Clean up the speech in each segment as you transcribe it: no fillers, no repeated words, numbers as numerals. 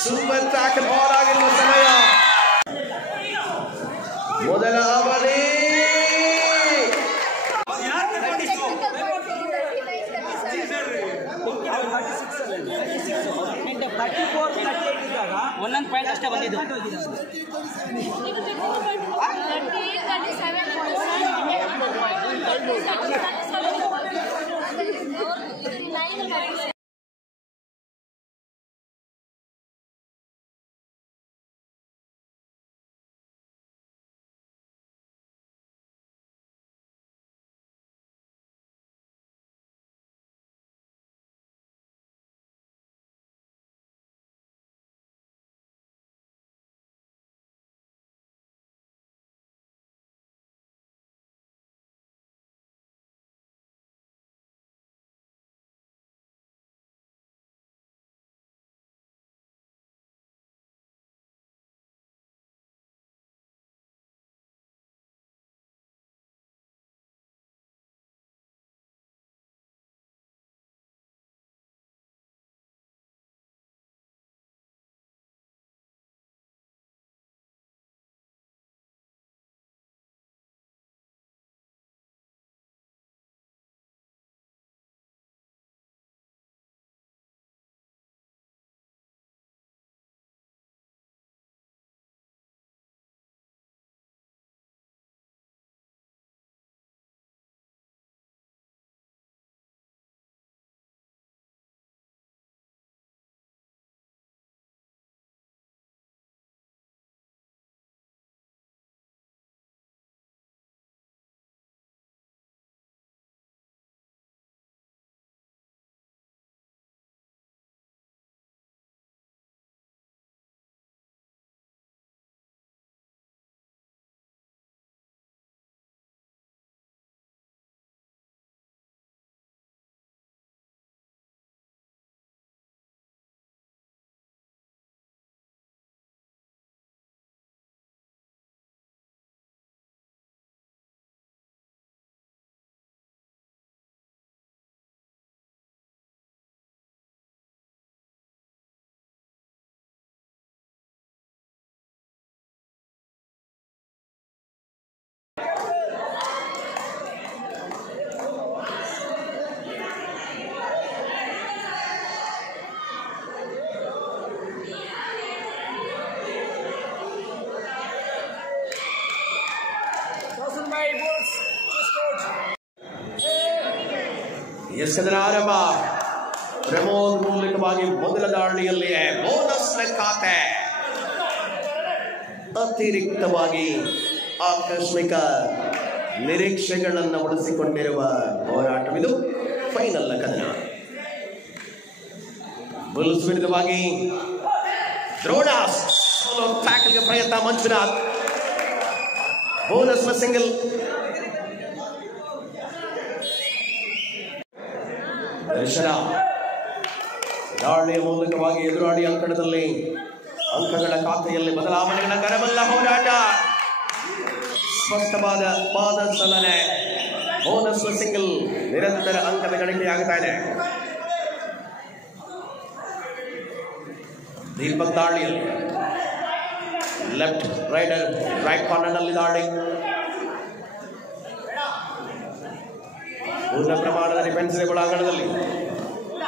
Super tackle ball ಆಗಿರುವ ಸಮಯ. ಮೊದಲ ಅವಧಿ ಒಂದೊಂದು ಪಾಯಿಂಟ್ ಅಷ್ಟೇ ಬಂದಿದ್ದು. ಎಸೆದರ ಆರಂಭ. ಪ್ರಮೋದ್ ಮೂಲಕವಾಗಿ ಮೊದಲ ದಾಳಿಯಲ್ಲಿಯೇ ಬೋನಸ್ ಖಾತೆ. ಅತಿರಿಕ್ತವಾಗಿ ಆಕಸ್ಮಿಕ ನಿರೀಕ್ಷೆಗಳನ್ನು ಉಳಿಸಿಕೊಂಡಿರುವ ಹೋರಾಟವಿದು. ಫೈನಲ್ ಕದನ. ಬುಲ್ಸ್ ವಿರುದ್ಧವಾಗಿ ದ್ರೋಣಾಸ್ ಸೋಲೋ ಟ್ಯಾಕಲ್ಗೆ ಪ್ರಯತ್ನ. Manjunath bonus single. ದರ್ಶನ ದಾಳಿಯ ಮೂಲಕವಾಗಿ ಎದುರಾಳಿ ಅಂಕಣದಲ್ಲಿ ಅಂಕಗಳ ಖಾತೆಯಲ್ಲಿ ಬದಲಾವಣೆಗಳ ಕರಬಲ್ಲ ಹೋರಾಟ. ಸ್ಪಷ್ಟವಾದ ಪಾದ ಚಲನೆ. Bonus single. ನಿರಂತರ ಅಂಕದ ಗಳಿಕೆಯಾಗ್ತಾ ಇದೆ. ದೀಪಕ್ ದಾಳಿಯಲ್ಲಿ ಲೆಫ್ಟ್ ರೈಡರ್ ರೈಟ್ ಕಾರ್ನರ್ ನಲ್ಲಿ ದಾಳಿ. ಪೂರ್ಣ ಪ್ರಮಾಣದ ಡಿಫೆನ್ಸಿವ್ ಒಳಾಂಗಣದಲ್ಲಿ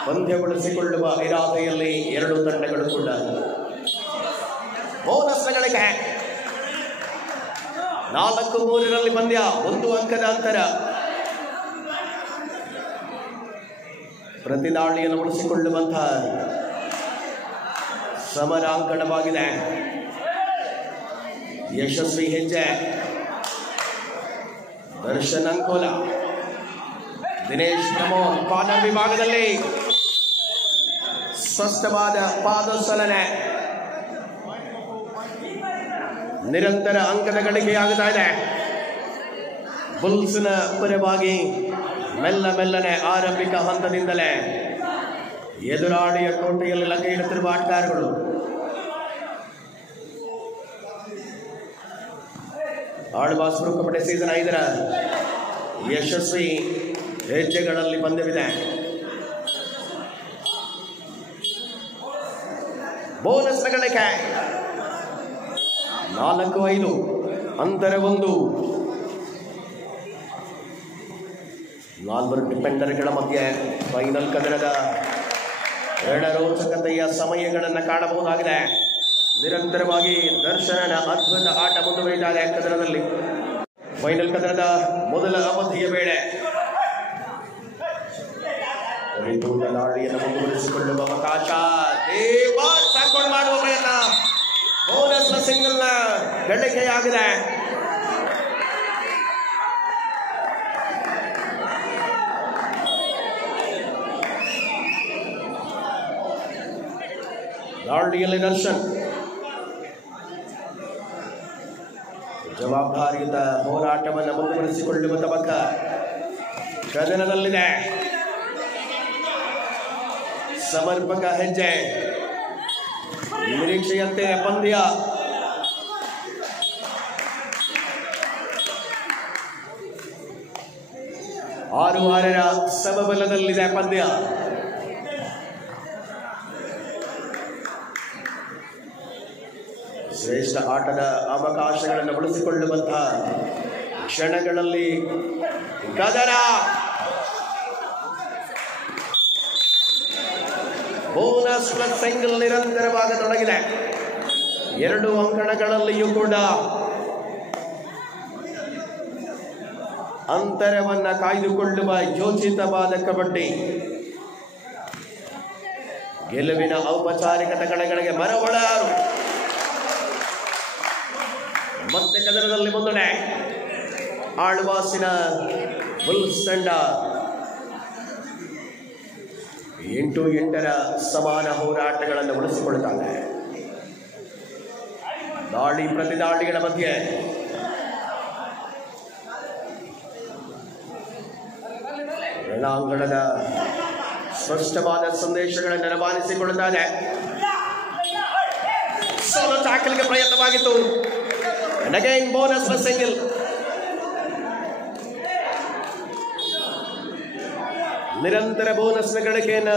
ಪಂದ್ಯಗೊಳಿಸಿಕೊಳ್ಳುವ ಇರಾದೆಯಲ್ಲಿ ಎರಡು ತಂಡಗಳು ಕೂಡ. ಬೋನಸ್ ಗಳಿಕೆ. 4-3 ಪಂದ್ಯ. 1 ಅಂಕದ ಅಂತರ. ಪ್ರತಿ ದಾಳಿಯನ್ನು ಉಳಿಸಿಕೊಳ್ಳುವಂತಹ ಸಮರಾಂಕಣವಾಗಿದೆ. ಯಶಸ್ವಿ ಹೆಜ್ಜೆ. ದರ್ಶನ್ ಅಂಕೋಲ. ದಿನೇಶ್ ಪ್ರಮೋದ್ ಕಾರ್ನರ್ ವಿಭಾಗದಲ್ಲಿ ಸ್ಪಷ್ಟವಾದ ಪಾದ ಚಲನೆ. ನಿರಂತರ ಅಂಕದ ಗಳಿಕೆಯಾಗುತ್ತಾ ಇದೆ. ಬುಲ್ಸ್ನ ಪರವಾಗಿ ಮೆಲ್ಲನೆ ಆರಂಭಿಕ ಹಂತದಿಂದಲೇ ಎದುರಾಳಿಯ ಕೋಟೆಯಲ್ಲಿ ಲಗ್ಗೆ ಇಡುತ್ತಿರುವ ಆಟಗಾರರು. ಆಳ್ವಾಸ್ ಪ್ರೊ ಕಬಡ್ಡಿ ಸೀಸನ್ 5ರ ಯಶಸ್ವಿ ಹೆಜ್ಜೆಗಳಲ್ಲಿ ಪಂದ್ಯವಿದೆ. ಬೋನಸ್ ಗಳಿಕೆ 4-5 ಅಂತರ 1. 4 ಡಿಫೆಂಡರ್ಗಳ ಮಧ್ಯೆ ಫೈನಲ್ ಕದನದ ರೋಚಕತೆಯ ಸಮಯಗಳನ್ನು ಕಾಣಬಹುದಾಗಿದೆ. ನಿರಂತರವಾಗಿ ದರ್ಶನನ ಅದ್ಭುತ ಆಟ ಮುಂದುವರಿತಾ ಇದೆ ಕದನದಲ್ಲಿ. ಫೈನಲ್ ಕದನದ ಮೊದಲ ಅವಧಿಯ ವೇಳೆ ದಾಳಿಯನ್ನು ಮುಂದುವರಿಸಿಕೊಳ್ಳುವ ಅವಕಾಶ. ಸಾಕೊಂಡು ಮಾಡುವ ಪ್ರಯತ್ನ. ಬೋನಸ್ ಸಿಂಗಲ್ ನ ಗಳಿಕೆಯಾಗಿದೆ. ದಾಳಿಯಲ್ಲಿ ದರ್ಶನ್ ಜವಾಬ್ದಾರಿಯುತ ಹೋರಾಟವನ್ನು ಮುಂದುವರಿಸಿಕೊಳ್ಳುವ ತಬಕ ಕದನದಲ್ಲಿದೆ. ಸಮರ್ಪಕ ಹೆಜ್ಜೆ, ನಿರೀಕ್ಷೆಯಂತೆ ಪಂದ್ಯ. ಆರು ಸಮಬಲದಲ್ಲಿದೆ ಪಂದ್ಯ. ಶ್ರೇಷ್ಠ ಆಟದ ಅವಕಾಶಗಳನ್ನು ಬಳಸಿಕೊಳ್ಳುವಂತಹ ಕ್ಷಣಗಳಲ್ಲಿ ಕದನ. ಬೋನಸ್ ಪ್ಲಸ್ ಸಿಂಗಲ್ ನಿರಂತರವಾಗತೊಡಗಿದೆ. 2 ಅಂಕಣಗಳಲ್ಲಿಯೂ ಕೂಡ ಅಂತರವನ್ನ ಕಾಯ್ದುಕೊಳ್ಳುವ ಯೋಚಿತವಾದ ಕಬಡ್ಡಿ. ಗೆಲುವಿನ ಔಪಚಾರಿಕ ಕಣಗಳಿಗೆ ಮರವಳಾರು. ಮತ್ತೆ ಕದನದಲ್ಲಿ ಮುನ್ನಡೆ. ಆಳ್ವಾಸಿನ ಬುಲ್ಸ್ ತಂಡ 8-8 ಸಮಾನ ಹೋರಾಟಗಳನ್ನು ಉಳಿಸಿಕೊಳ್ಳುತ್ತಾರೆ. ದಾಳಿ ಪ್ರತಿದಾಳಿಗಳ ಮಧ್ಯೆ ರಣಾಂಗಣದ ಸ್ಪಷ್ಟವಾದ ಸಂದೇಶಗಳನ್ನು ರವಾನಿಸಿಕೊಳ್ಳುತ್ತಾರೆ. Solo ಟ್ಯಾಕಲ್ಗೆ ಪ್ರಯತ್ನವಾಗಿತ್ತು. And again bonus for single. ನಿರಂತರ ಬೋನಸ್ನ ಗಳಿಕೆಯನ್ನು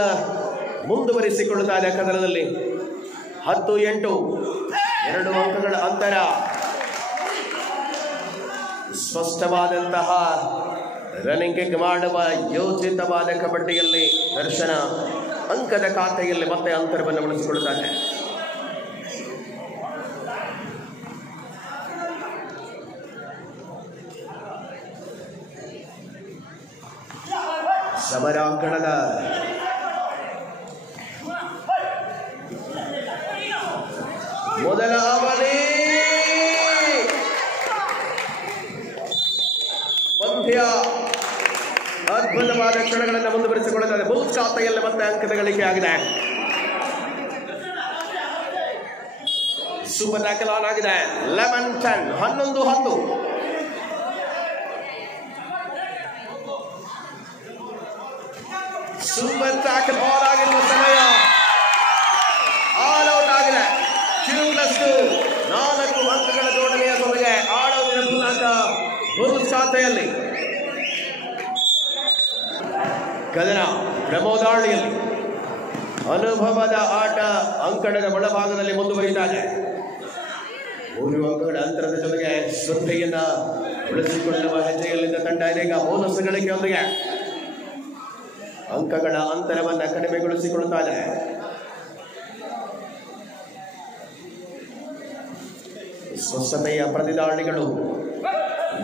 ಮುಂದುವರಿಸಿಕೊಳ್ಳುತ್ತಾರೆ ಕದನದಲ್ಲಿ. 10-8 2 ಅಂಕಗಳ ಅಂತರ. ಸ್ಪಷ್ಟವಾದಂತಹ ರನ್ನಿಂಗ್ ಕಿಕ್ ಮಾಡುವ ಯೋಚಿತವಾದ ಕಬಡ್ಡಿಯಲ್ಲಿ ದರ್ಶನ ಅಂಕದ ಖಾತೆಯಲ್ಲಿ ಮತ್ತೆ ಅಂತರವನ್ನು ಉಳಿಸಿಕೊಳ್ಳುತ್ತಾರೆ. ಸಮರಾಂಗಣದ ಮೊದಲ ಅವಧಿ. ಪಂದ್ಯ ಅದ್ಭುತವಾದ ಕ್ಷಣಗಳನ್ನು ಮುಂದುವರಿಸಿಕೊಳ್ಳುತ್ತದೆ. ಬುಲ್ಸ್ ಖಾತೆಯಲ್ಲಿ ಮತ್ತೆ ಅಂಕದ ಗಳಿಕೆ ಆಗಿದೆ. ಸೂಪರ್ ಟ್ಯಾಕಲ್ ಆನ್ ಆಗಿದೆ. 11-10 11-10. ಸೂಪರ್ ಟ್ಯಾಕಲ್ ಆನ್ ಆಗಿರುವ ಸಮಯ. ಆಲ್ ಔಟ್ ಆಗಿದೆ. 2+2 4 ಅಂಕಗಳ ಜೋಡಣೆಯ ಕೊನೆಗೆ ಆಲ್ ಔಟ್ ಮೂಲಕ ಬುಲ್ಸ್ ಖಾತೆಯಲ್ಲಿ. ಕದನ ಪ್ರಮೋದಾಳಿಯಲ್ಲಿ ಅನುಭವದ ಆಟ ಅಂಕಣದ ಒಳಭಾಗದಲ್ಲಿ ಮುಂದುವರಿಯುತ್ತಾರೆ. 3 ಅಂಕಗಳ ಅಂತರದ ಜೊತೆಗೆ ಶ್ರದ್ಧೆಯನ್ನ ಉಳಿಸಿಕೊಳ್ಳುವ ಹೆಜ್ಜೆಯಲ್ಲಿದ್ದ ತಂಡ ಇದೀಗ ಬೋನಸ್ ಗಳಿಕೆಯೊಂದಿಗೆ ಅಂಕಗಳ ಅಂತರವನ್ನು ಕಡಿಮೆಗೊಳಿಸಿಕೊಳ್ಳುತ್ತಾರೆ. ಸ್ವಚ್ಛತೆಯ ಪ್ರತಿದಾಳಿಗಳು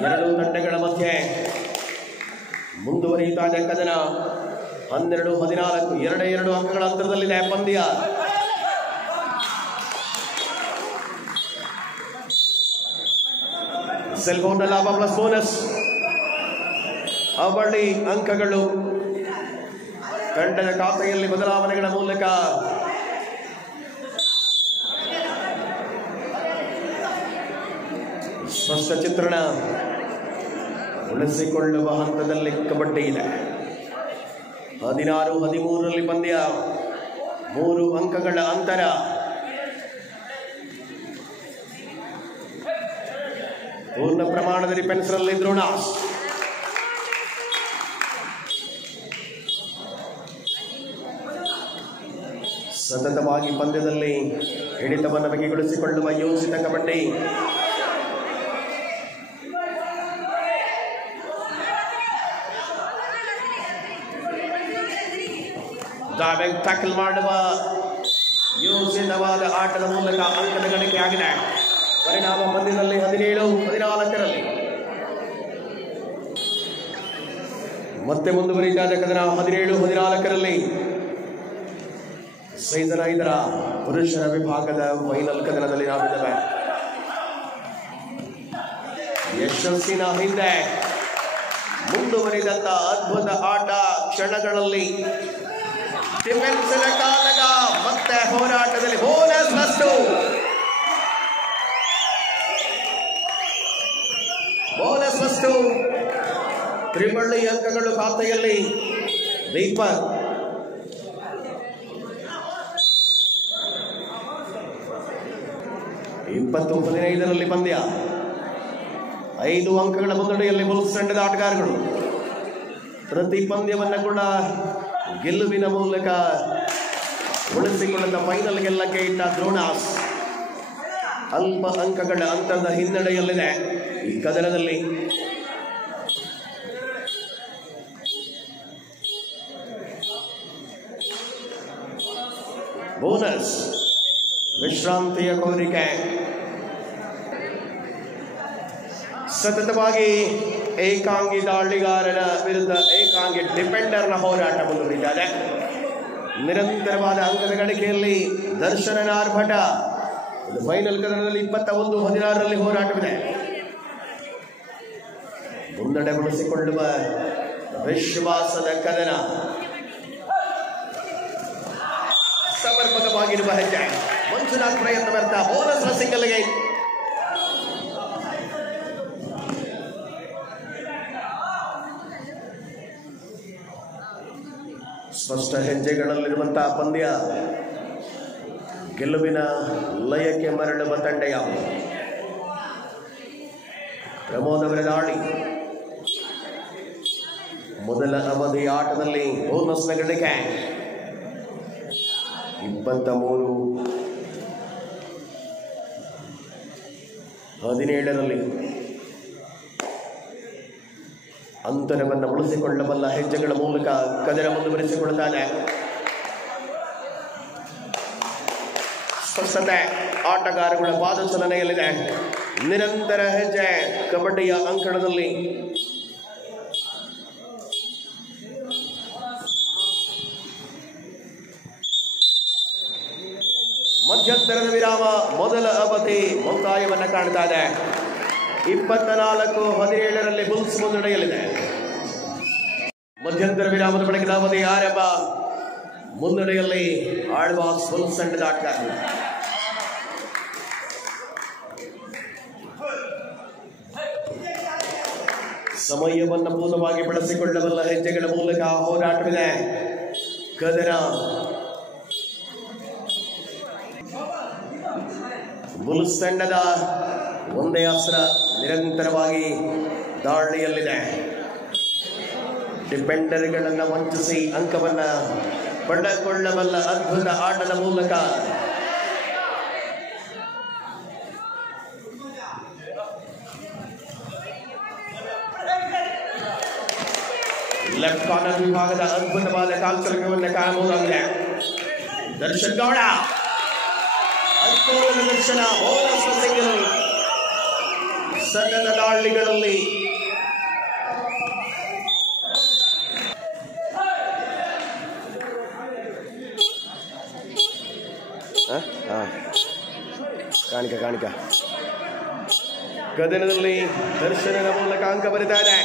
2 ತಂಡಗಳ ಮಧ್ಯೆ ಮುಂದುವರಿಯುತ್ತಾರೆ. ಕದನ 12-14 2 ಅಂಕಗಳ ಅಂತರದಲ್ಲಿದೆ ಪಂದ್ಯ. ಸೆಲ್ಫೋನ್ನ ಲಾಭ ಪ್ಲಸ್ ಬೋನಸ್ ಅವಳಿ ಅಂಕಗಳು ತಂಡದ ಖಾತೆಯಲ್ಲಿ ಬದಲಾವಣೆಗಳ ಮೂಲಕ ಸ್ಪಷ್ಟ ಚಿತ್ರಣ ಉಳಿಸಿಕೊಳ್ಳುವ ಹಂತದಲ್ಲಿ ಕಬಡ್ಡಿ ಇದೆ. 16-13 ಪಂದ್ಯ, 3 ಅಂಕಗಳ ಅಂತರ. ಪೂರ್ಣ ಪ್ರಮಾಣದ ಡಿಫೆನ್ಸ್ ನಲ್ಲಿ ದ್ರೋಣಾಸ್. ಸತತವಾಗಿ ಪಂದ್ಯದಲ್ಲಿ ಹಿಡಿತವನ್ನು ಬಿಗಿಗೊಳಿಸಿಕೊಳ್ಳುವ ಯೋಜಿತ ಕಬಡ್ಡಿ. ಡೈವಿಂಗ್ ಟ್ಯಾಕಲ್ ಮಾಡುವ ಯೋಜಿತವಾದ ಆಟದ ಮೂಲಕ ಅಂಕದ ಗಳಿಕೆ ಆಗಿದೆ. ಪರಿಣಾಮ ಪಂದ್ಯದಲ್ಲಿ 17-14 ಮತ್ತೆ ಮುಂದುವರಿದ ಕದನ. 17-14 ಸೀಸನ್ 5ರ ಪುರುಷರ ವಿಭಾಗದ ಫೈನಲ್ ಕದನದಲ್ಲಿ ನಾವಿದ್ದೇವೆ. ಯಶಸ್ಸಿನ ಹಿಂದೆ ಮುಂದುವರಿದಂತ ಅದ್ಭುತ ಆಟ ಕ್ಷಣಗಳಲ್ಲಿ ಡಿಫೆನ್ಸಿನ ಕಾಲಗ ಮತ್ತೆ ಹೋರಾಟದಲ್ಲಿ ಬೋನಸ್ ವಸ್ತು ತ್ರಿಬಳ್ಳಿ ಅಂಕಗಳು ಖಾತೆಯಲ್ಲಿ. ದೀಪಕ್ 20-15 ಪಂದ್ಯ, 5 ಅಂಕಗಳ ಮುನ್ನಡೆಯಲ್ಲಿ ಬುಲ್ಸ್ ತಂಡದ ಆಟಗಾರರು. ಪ್ರತಿ ಪಂದ್ಯವನ್ನು ಕೂಡ ಗೆಲುವಿನ ಮೂಲಕ ಉಳಿಸಿಕೊಳ್ಳುತ್ತ ಫೈನಲ್ ಗೆಲ್ಲಕ್ಕೆ ಇಟ್ಟ ದ್ರೋಣಾಸ್ ಅಲ್ಪ ಅಂಕಗಳ ಅಂತರದ ಹಿನ್ನಡೆಯಲ್ಲಿದೆ ಈ ಕದನದಲ್ಲಿ. ಬೋನಸ್ ವಿಶ್ರಾಂತಿಯ ಕೋರಿಕೆ. ಸತತವಾಗಿ ಏಕಾಂಗಿ ದಾಳಿಗಾರನ ವಿರುದ್ಧ ಏಕಾಂಗಿ ಡಿಫೆಂಡರ್ನ ಹೋರಾಟ ಮುಂದುವರಿದಿದೆ. ನಿರಂತರವಾದ ಅಂಕದ ಗಳಿಕೆಯಲ್ಲಿ ದರ್ಶನನ ಆರ್ಭಟ. ಫೈನಲ್ ಕದನದಲ್ಲಿ 21-16 ಹೋರಾಟವಿದೆ. ಮುನ್ನಡೆಗೊಳಿಸಿಕೊಳ್ಳುವ ವಿಶ್ವಾಸದ ಕದನ. ಸಮರ್ಪಕವಾಗಿರುವ ಹೆಜ್ಜೆ. ಮಂಜುನಾಥ್ ಪ್ರಯತ್ನ ವ್ಯರ್ಥ. ಬೋನಸ್ ಸಿಂಗಲ್ಗೆ. ಸ್ಪಷ್ಟ ಹೆಜ್ಜೆಗಳಲ್ಲಿರುವಂತಹ ಪಂದ್ಯ. ಗೆಲುವಿನ ಲಯಕ್ಕೆ ಮರಳುವ ತಂಡ ಯಾವುದು? ಪ್ರಮೋದ್ ಅವರ ದಾಳಿ. ಮೊದಲ ಅವಧಿ ಆಟದಲ್ಲಿ ಬೋನಸ್ನ ಗಳಿಕೆ 23-17 ಅಂತರವನ್ನು ಉಳಿಸಿಕೊಳ್ಳಬಲ್ಲ ಹೆಜ್ಜೆಗಳ ಮೂಲಕ ಕದನ ಮುಂದುವರಿಸಿಕೊಳ್ಳುತ್ತಾನೆ. ಸ್ಪಷ್ಟತೆ ಆಟಗಾರಗಳ ಪಾದಚಲನೆಯಲ್ಲಿದೆ. ನಿರಂತರ ಹೆಜ್ಜೆ ಕಬಡ್ಡಿಯ ಅಂಕಣದಲ್ಲಿ. ಮಧ್ಯಂತರದ ವಿರಾಮ. ಮೊದಲ ಅವಧಿ ಮುಕ್ತಾಯವನ್ನು ಕಾಣ್ತಾ ಇದೆ. 24-17 ಬುಲ್ಸ್ ಮುನ್ನಡೆಯಲ್ಲಿದೆ. ಮಧ್ಯಂತರ ವಿರಾಮದ ಬಳಿಕ ಅವಧಿ ಆರಂಭ. ಮುನ್ನಡೆಯಲ್ಲಿ ಆಳ್ವ ಬುಲ್ಸ್ ತಂಡದ ಆಟಗಾರರು. ಸಮಯವನ್ನು ಪೂರ್ಣವಾಗಿ ಬಳಸಿಕೊಳ್ಳಬಲ್ಲ ಹೆಜ್ಜೆಗಳ ಮೂಲಕ ಹೋರಾಟವಿದೆ. ಕದನ ಬುಲ್ಸ್ ತಂಡದ ಒಂದೇ ಅಸ್ತ್ರ ನಿರಂತರವಾಗಿ ದಾಳಿಯಲ್ಲಿದೆ. ಡಿಫೆಂಡರ್ಗಳನ್ನು ವಂಚಿಸಿ ಅಂಕವನ್ನು ಪಡೆದುಕೊಳ್ಳಬಲ್ಲ ಅದ್ಭುತ ಆಟದ ಮೂಲಕ ಲೆಫ್ಟ್ ಕಾರ್ನರ್ ವಿಭಾಗದ ಅದ್ಭುತವಾದ ಕಾಲ್ಚಲಕವನ್ನು ಕಾಣಬಹುದಾಗಿದೆ. ದರ್ಶನ್ ಗೌಡ ಅದ್ಭುತ ದರ್ಶನ. Bonus single. ಸತತ ದಾಳಿಗಳಲ್ಲಿ ಕಾಣಿಕ ಕದನದಲ್ಲಿ ದರ್ಶನದ ಮೂಲಕ ಅಂಕ ಬರಿತಾ ಇದೆ.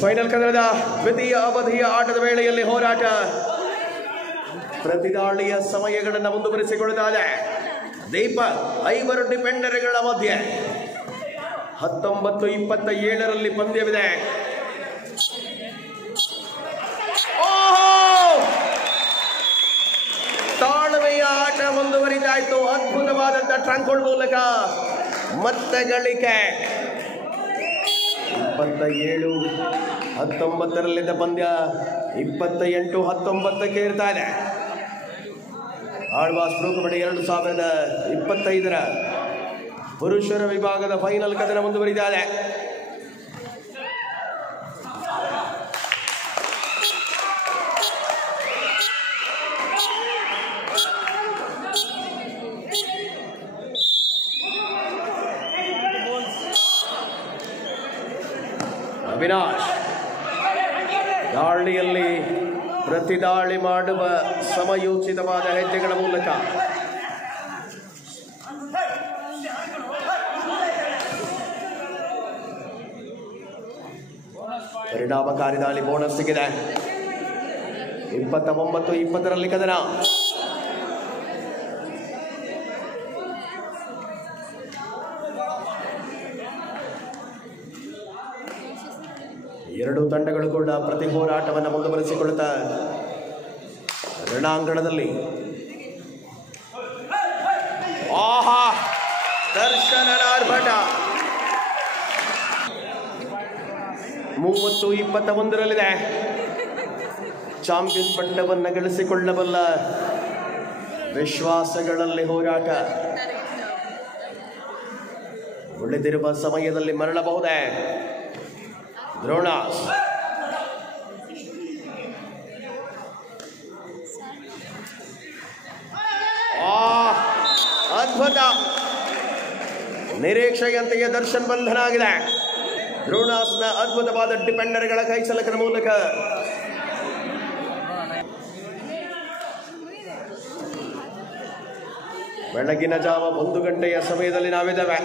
ಫೈನಲ್ ಕದನದ ದ್ವಿತೀಯ ಅವಧಿಯ ಆಟದ ವೇಳೆಯಲ್ಲಿ ಹೋರಾಟ. ಪ್ರತಿದಾಳಿಯ ಸಮಯಗಳನ್ನು ಮುಂದುವರಿಸಿಕೊಳ್ಳುತ್ತಾರೆ. ದೀಪಕ್ 5 ಡಿಫೆಂಡರ್ಗಳ ಮಧ್ಯೆ 19-27 ಪಂದ್ಯವಿದೆ. ತಾಳ್ಮೆಯ ಆಟ ಮುಂದುವರಿತಾ ಇತ್ತು. ಅದ್ಭುತವಾದಂತಹ ಟ್ರಂಕೋಲ್ ಮೂಲಕ ಮತ್ತೆ ಗಳಿಕೆ 27-19 ಪಂದ್ಯ 28-19 ಇರ್ತಾ ಇದೆ. ಆಳ್ವಾಸ್ ಪ್ರೊ ಕಬಡ್ಡಿ 2025 ಪುರುಷರ ವಿಭಾಗದ ಫೈನಲ್ ಕದನ ಮುಂದುವರಿದಿದೆ. ಅವಿನಾಶ್ ದಾಳಿಯಲ್ಲಿ ಪ್ರತಿದಾಳಿ ಮಾಡುವ ಸಮಯೋಚಿತವಾದ ಹೆಜ್ಜೆಗಳ ಮೂಲಕ ಪರಿಣಾಮಕಾರಿ ದಾಳಿ ಬೋನಸ್ ಸಿಗಿದೆ. 29-20 ಕದನ. ಎರಡು ತಂಡಗಳು ಕೂಡ ಪ್ರತಿ ಹೋರಾಟವನ್ನು ಮುಂದುವರಿಸಿಕೊಳ್ಳುತ್ತಾ ರಣಾಂಗಣದಲ್ಲಿ ಆಹಾ ದರ್ಶನನ ಆರ್ಭಟ 30-21 ಚಾಂಪಿಯನ್ ಪಟ್ಟವನ್ನು ಗಳಿಸಿಕೊಳ್ಳಬಲ್ಲ ವಿಶ್ವಾಸಗಳಲ್ಲಿ ಹೋರಾಟ. ಉಳಿದಿರುವ ಸಮಯದಲ್ಲಿ ಮರಳಬಹುದೇ ದ್ರೋಣಾಸ್. ಅದ್ಭುತ ನಿರೀಕ್ಷೆಯಂತೆಯೇ ದರ್ಶನ್ ಬಂಧನ ಆಗಿದೆ. ದ್ರೋಣಾಸ್ನ ಅದ್ಭುತವಾದ ಡಿಪೆಂಡರ್ಗಳ ಕೈಸಲಕದ ಮೂಲಕ ಬೆಳಗಿನ ಜಾವ 1 ಗಂಟೆಯ ಸಮಯದಲ್ಲಿ ನಾವಿದ್ದೇವೆ.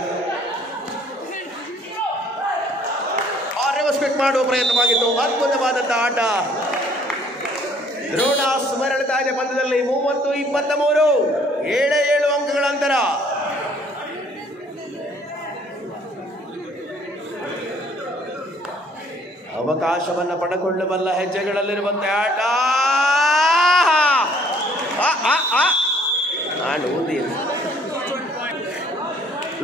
ಮಾಡುವ ಪ್ರಯತ್ನವಾಗಿತ್ತು. ಅದ್ಭುತವಾದಂತಹ ಆಟ. ದ್ರೋಣಾಸ್ ಮರಳುತ್ತಾ ಇದೆ ಪಂದ್ಯದಲ್ಲಿ 30-23 7 ಅಂಕಗಳ ಅಂತರ. ಅವಕಾಶವನ್ನು ಪಡೆದುಕೊಳ್ಳಬಲ್ಲ ಹೆಜ್ಜೆಗಳಲ್ಲಿರುವಂತೆ ಆಟ.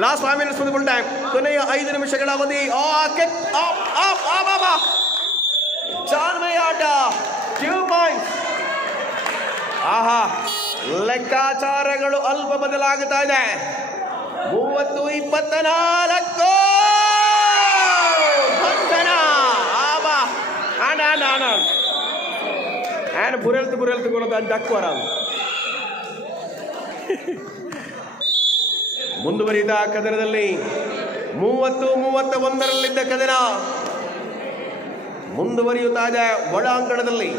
Last 5 minutes full time. ಕೊನೆಯ 5 ನಿಮಿಷಗಳ ಅವಧಿ. ಚಾನ್ಮಯ ಆಟ 2 ಪಾಯಿಂಟ್ಸ್. ಆಹಾ ಲೆಕ್ಕಾಚಾರಗಳು ಅಲ್ಪ ಬದಲಾಗುತ್ತಾ ಇದೆ. 30-24 ಬುರೆಲ್ತು ಕೊಡೋದು ಮುಂದುವರಿದ ಕದನದಲ್ಲಿ 30-31 ಕದನ ಮುಂದುವರಿಯುತ್ತಾ ಇದೆ. ಒಳಾಂಗಣದಲ್ಲಿ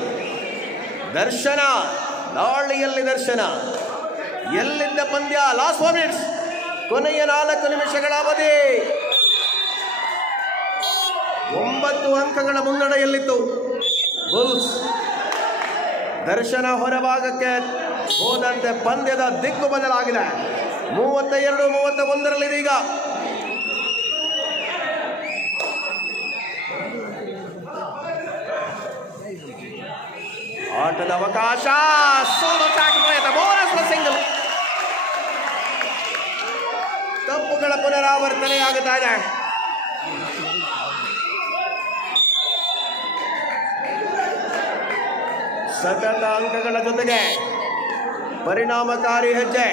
ದರ್ಶನ, ದಾಳಿಯಲ್ಲಿ ದರ್ಶನ. ಎಲ್ಲಿದ್ದ ಪಂದ್ಯ? ಲಾಸ್ಟ್ 4 minutes, ಕೊನೆಯ 4 ನಿಮಿಷಗಳ ಅವಧಿ. 9 ಅಂಕಗಳ ಮುನ್ನಡೆಯಲ್ಲಿತ್ತು ಬುಲ್ಸ್. ದರ್ಶನ ಹೊರಭಾಗಕ್ಕೆ ಹೋದಂತೆ ಪಂದ್ಯದ ದಿಕ್ಕು ಬದಲಾಗಿದೆ. 32-31 ಇದೀಗ. ಆಟದ ಅವಕಾಶ. ಸಿಂಗಲ್. ತಪ್ಪುಗಳ ಪುನರಾವರ್ತನೆಯಾಗುತ್ತಾ ಇದೆ. ಸತತ ಅಂಕಗಳ ಜೊತೆಗೆ ಪರಿಣಾಮಕಾರಿ ಹೆಜ್ಜೆ.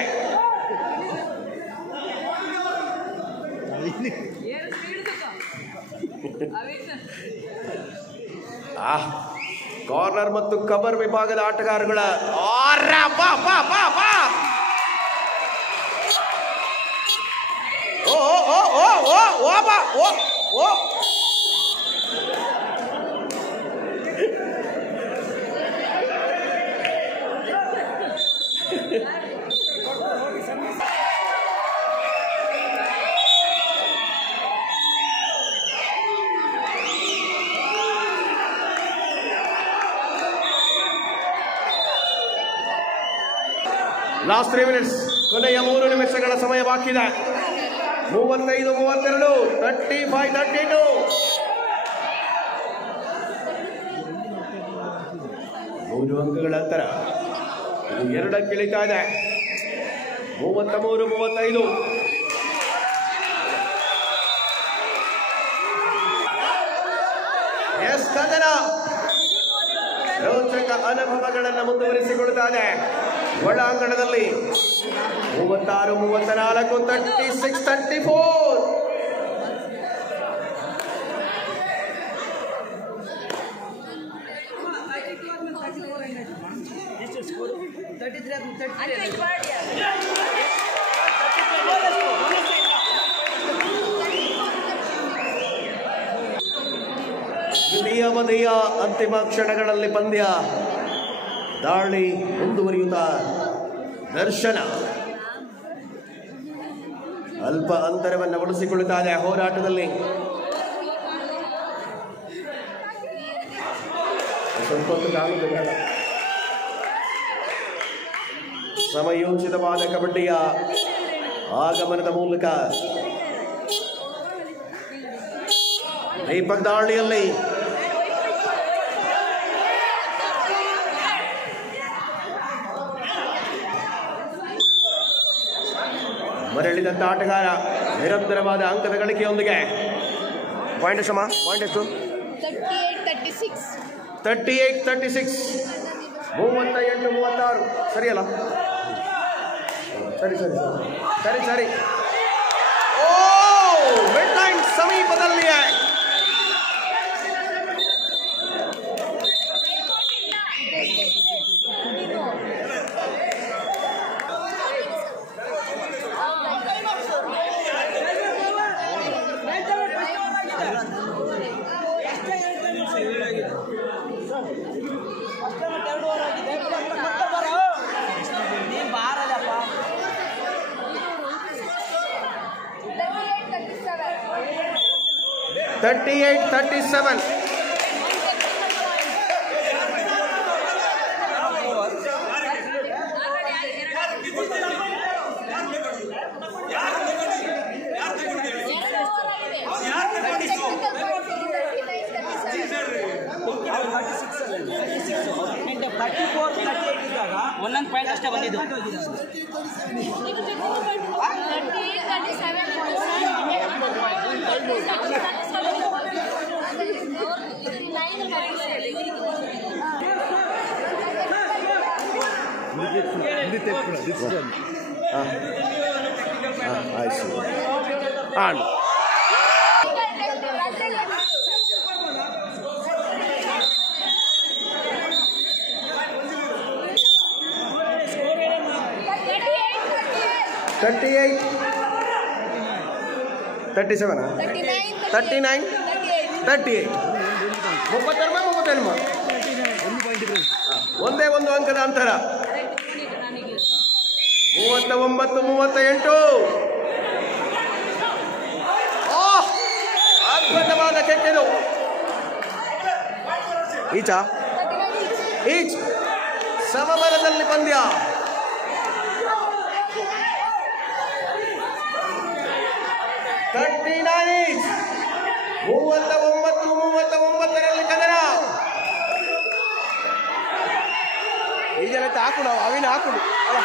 ಕಾರ್ನರ್ ಮತ್ತು ಕವರ್ ವಿಭಾಗದ ಆಟಗಾರಗಳ ಲಾಸ್ಟ್ 3 minutes, ಕೊನೆಯ 3 ನಿಮಿಷಗಳ ಸಮಯ ಬಾಕಿ ಇದೆ. 35-32, 35-32. ಮೂರು ಅಂಕಗಳ ಅಂತರ. ಇದು 2 ಇಳಿತಾ ಇದೆ. 33-35. ಎಸ್ ಕದನ ರೋಚಕ ಅನುಭವಗಳನ್ನು ಮುಂದುವರಿಸಿಕೊಳ್ಳುತ್ತಾರೆ. ಒಳಾಂಗಣದಲ್ಲಿ 36-34 36-34. ದ್ವಿತೀಯ ಅವಧಿಯ ಅಂತಿಮ ಕ್ಷಣಗಳಲ್ಲಿ ಪಂದ್ಯ ದಾಳಿ ಮುಂದುವರಿಯುತ್ತಾ ದರ್ಶನ ಅಲ್ಪ ಅಂತರವನ್ನು ಉಳಿಸಿಕೊಳ್ಳುತ್ತಾರೆ ಹೋರಾಟದಲ್ಲಿ. ಸಮಯೋಚಿತವಾದ ಕಬಡ್ಡಿಯ ಆಗಮನದ ಮೂಲಕ ದೀಪಕ್ ದಾಳಿಯಲ್ಲಿ ಮರಳಿದಂತ ಆಟಗಾರ ನಿರಂತರವಾದ ಅಂಕದ ಗಳಿಕೆಯೊಂದಿಗೆ ಪಾಯಿಂಟ್ ಎಷ್ಟು? 38-36. 38-36 ಸರಿಯಲ್ಲ? ಸರಿ. ಓ ಮಿಡ್ ಲೈನ್ ಸಮೀಪದಲ್ಲಿಯೇ (38-37). ಒಂದೊಂದು ಪಾಯಿಂಟ್ ಅಷ್ಟೇ ಬಂದಿದ್ದು. ಒಂದೇ ಒಂದು ಅಂಕದ ಅಂತರ. 39-38. ಅದ್ಭುತವಾದ ಕೆಟ್ಟದು. ಈಚ್ ಸಮಬಲದಲ್ಲಿ ಪಂದ್ಯ. (39) 39-39 ಕದನ. ಈ ಜನ ಹಾಕುಡು ಅವಿನ ಹಾಕುಡು ಅಲ್ಲ.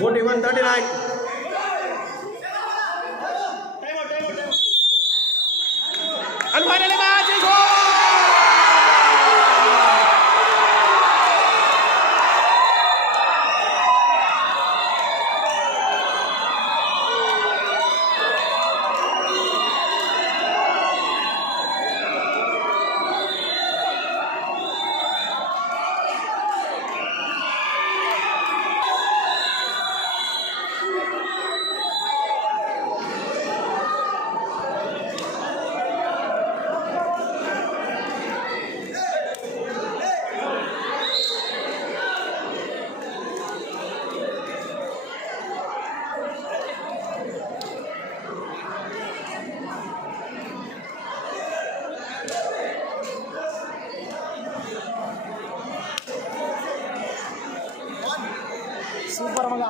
(41-39) and finally match is over. Super ಮಗ